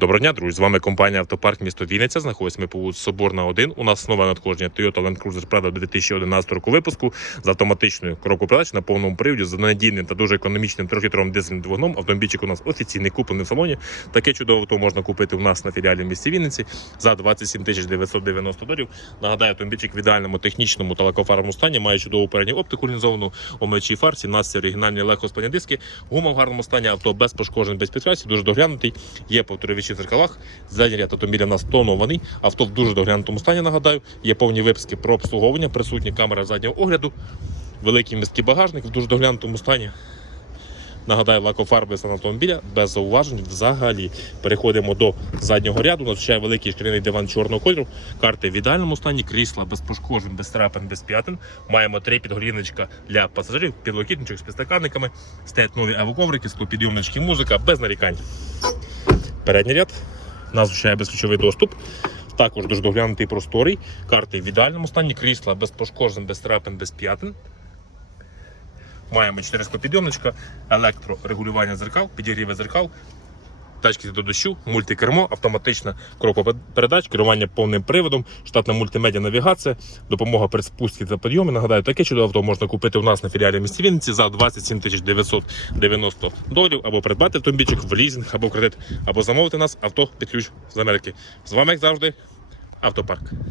Доброго дня, друзі. З вами компанія Автопарк місто Вінниця. Знаходимося ми по вулиці Соборна 1. У нас нове надходження Toyota Land Cruiser Prado 2011 року випуску з автоматичною коробкою передач на повному приводі з надійним та дуже економічним трьохлітровим дизельним двигуном. Автомобільчик у нас офіційний куплений в салоні. Таке чудове авто можна купити у нас на філіалі в місті Вінниці за 27 тисяч 990 доларів. Нагадаю, автомобільчик в ідеальному технічному та лакофарбовому стані має чудову передню оптику лінзовану, омичі фар, 17 оригінальні легкоспальні диски, гума в гарному стані, авто без пошкоджень, без підкрасів, дуже доглянутий. Є повторювачі в зеркалах. Задній ряд автомобіля у нас. Авто в дуже доглянутому стані. Нагадаю, є повні виписки про обслуговування, присутні камера заднього огляду, великий міський багажник в дуже доглянутому стані. Нагадаю, лакофарби стан автомобіля без зауважень взагалі. Переходимо до заднього ряду. У нас ще великий шкіряний диван чорного кольору. Карти в ідеальному стані, крісла без пошкоджень, без трапин, без п'ятин. Маємо три підголівничка для пасажирів, підлокітничок з підстаканниками. Стоять нові евоковрики, склопідйомнички, музика без нарікань. Передній ряд. Нас звичайно безключовий доступ. Також дуже доглянутий просторий. Карти в ідеальному стані, крісла без пошкоджень, без трапин, без п'ятин. Маємо 4 склопідйомничка, електрорегулювання зеркал, підігріве зеркал, тачки до дощу, мультикермо, автоматична коробка передач, керування повним приводом, штатна мультимедіа навігація, допомога при спуску та підйомі. Нагадаю, таке чудове авто можна купити у нас на філіалі місті Вінниці за 27 тисяч 990 доларів, або придбати автомобільчик в лізинг, або в кредит, або замовити нас авто під ключ з Америки. З вами, як завжди, автопарк.